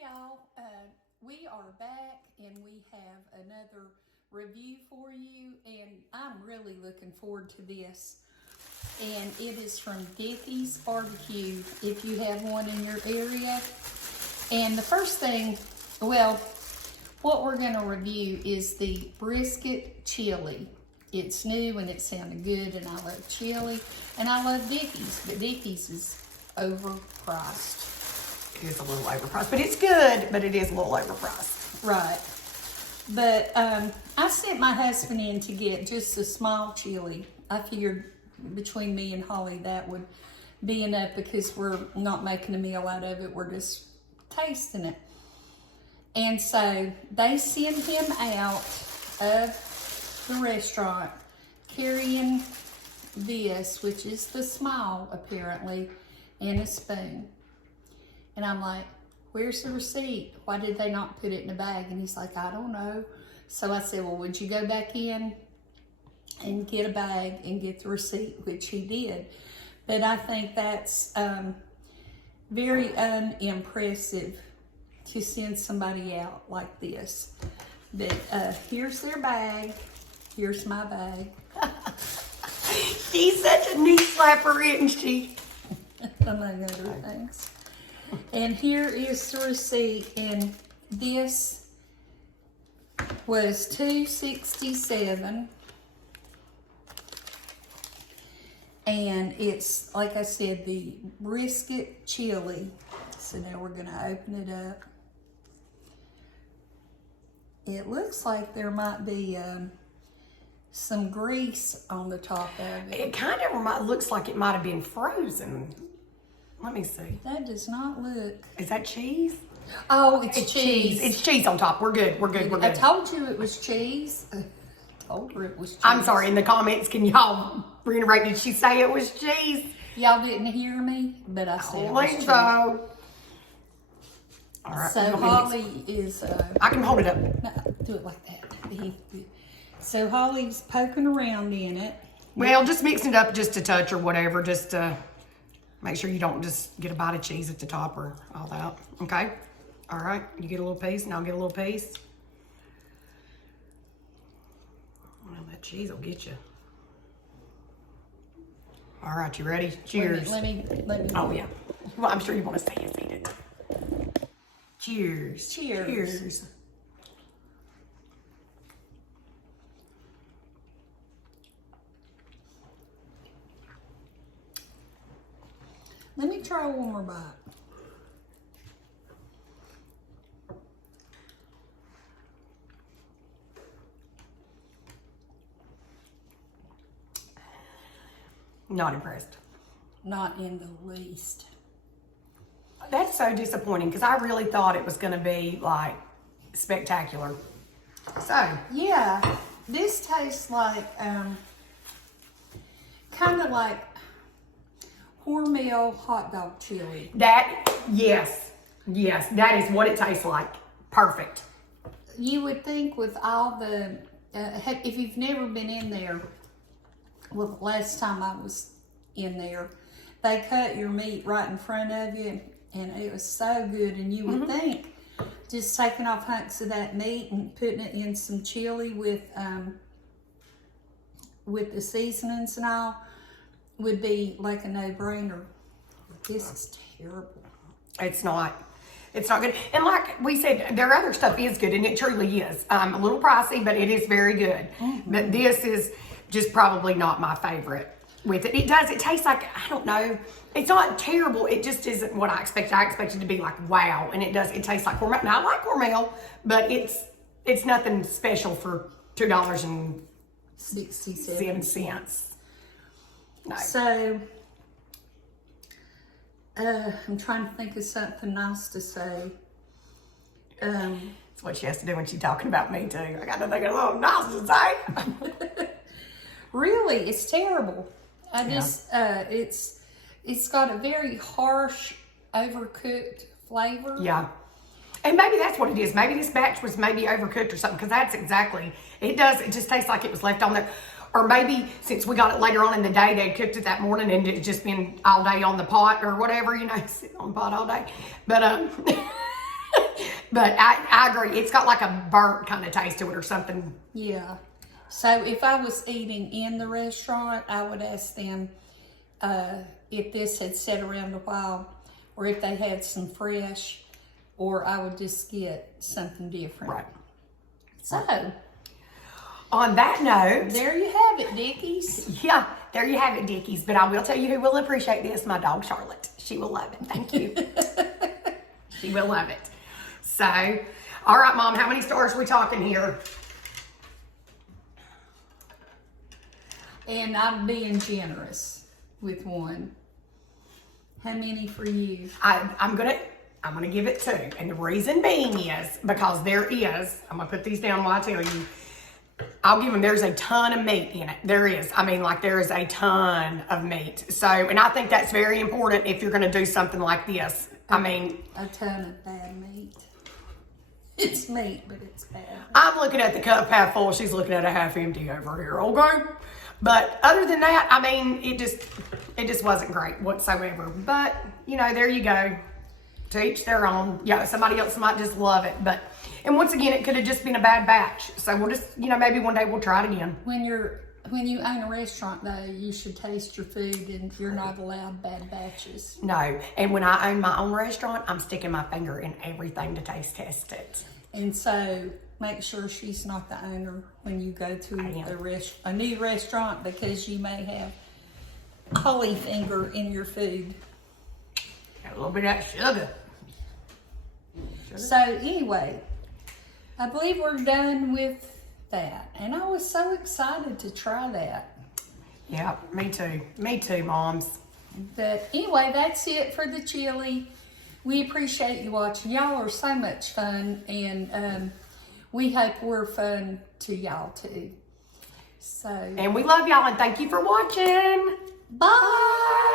y'all, we are back and we have another review for you, and I'm really looking forward to this. And it is from Dickies BBQ, if you have one in your area. And the first thing, well, what we're going to review is the Brisket Chili. It's new and it sounded good, and I love chili, and I love Dickies, but Dickies is overpriced. It is a little overpriced, but it's good, but it is a little overpriced. Right. But I sent my husband in to get just a small chili. I figured between me and Holly that would be enough because we're not making a meal out of it. We're just tasting it. And so they send him out of the restaurant carrying this, which is the small apparently, and a spoon. And I'm like, where's the receipt? Why did they not put it in a bag? And he's like, I don't know. So I said, well, would you go back in and get a bag and get the receipt, which he did. But I think that's very unimpressive to send somebody out like this. But here's their bag. Here's my bag. She's such a knee slapper, isn't she? Among other things. And here is the receipt, and this was $2.67, and it's, like I said, the Brisket Chili. So now we're going to open it up. It looks like there might be some grease on the top of it. It kind of looks like it might have been frozen. Let me see. That does not look. Is that cheese? Oh, it's cheese. It's cheese on top. We're good. We're good. We're good. I told you it was cheese. I told her it was cheese. I'm sorry. In the comments, can y'all reiterate? Did she say it was cheese? Y'all didn't hear me, but I said it was cheese. So. All right. So Holly is. I can hold it up. No, do it like that. So Holly's poking around in it. Well, just mix it up just a touch or whatever, just to make sure you don't just get a bite of cheese at the top or all that. Okay? All right. You get a little piece, and I'll get a little piece. Well, that cheese will get you. All right, you ready? Cheers. Let me. Oh, yeah. Well, I'm sure you want to say it. Eat it. Cheers. Cheers. Cheers. Let me try one more bite. Not impressed. Not in the least. That's so disappointing because I really thought it was going to be like spectacular. So Yeah, this tastes like kind of like Hormel hot dog chili. Yes, that is what it tastes like. Perfect. You would think with all the, heck, if you've never been in there, well, the last time I was in there, they cut your meat right in front of you, and it was so good. And you would think just taking off hunks of that meat and putting it in some chili with the seasonings and all would be like a no-brainer. This is terrible. It's not good. And like we said, their other stuff is good, and it truly is. A little pricey, but it is very good. But this is just probably not my favorite with it. It tastes like, I don't know, it's not terrible. It just isn't what I expected. I expected it to be like, wow. And it tastes like Hormel. Now, I like Hormel, but it's nothing special for $2.67. No. So, I'm trying to think of something nice to say. That's what she has to do when she's talking about me too. I got to think of a little nice to say. Really, it's terrible. It's got a very harsh, overcooked flavor. Yeah. And maybe that's what it is. Maybe this batch was maybe overcooked or something, because that's exactly, it just tastes like it was left on there. Or maybe since we got it later on in the day, they cooked it that morning and it just been all day on the pot or whatever, sitting on the pot all day. But But I agree. It's got like a burnt kind of taste to it or something. Yeah. So if I was eating in the restaurant, I would ask them if this had sat around a while or if they had some fresh, or I would just get something different. Right. So, on that note, there you have it, Dickies. yeah, there you have it, Dickies. But I will tell you who will appreciate this, my dog, Charlotte. She will love it. Thank you. She will love it. So, all right, Mom, how many stars are we talking here? And I'm being generous with one. How many for you? I'm gonna give it 2. And the reason being is because there is, I'm gonna put these down while I tell you, I'll give them, there's a ton of meat in it. There is. I mean, like, there is a ton of meat. So, and I think that's very important if you're going to do something like this. I mean, a ton of bad meat. It's meat, but it's bad. I'm looking at the cup half full. She's looking at it half empty over here. Okay. But other than that, I mean, it just wasn't great whatsoever. But, you know, there you go. To each their own. Yeah, somebody else might just love it. But, and once again, it could have just been a bad batch. So we'll just, you know, maybe one day we'll try it again. When you own a restaurant, though, you should taste your food, and you're not allowed bad batches. No. And when I own my own restaurant, I'm sticking my finger in everything to taste test it. And so make sure she's not the owner when you go to a new restaurant, because you may have holy finger in your food. Got a little bit of that sugar. So anyway, I believe we're done with that. And I was so excited to try that. Yeah, me too. Me too, Moms. But anyway, that's it for the chili. We appreciate you watching. Y'all are so much fun, and we hope we're fun to y'all too. So, and we love y'all, and thank you for watching. Bye.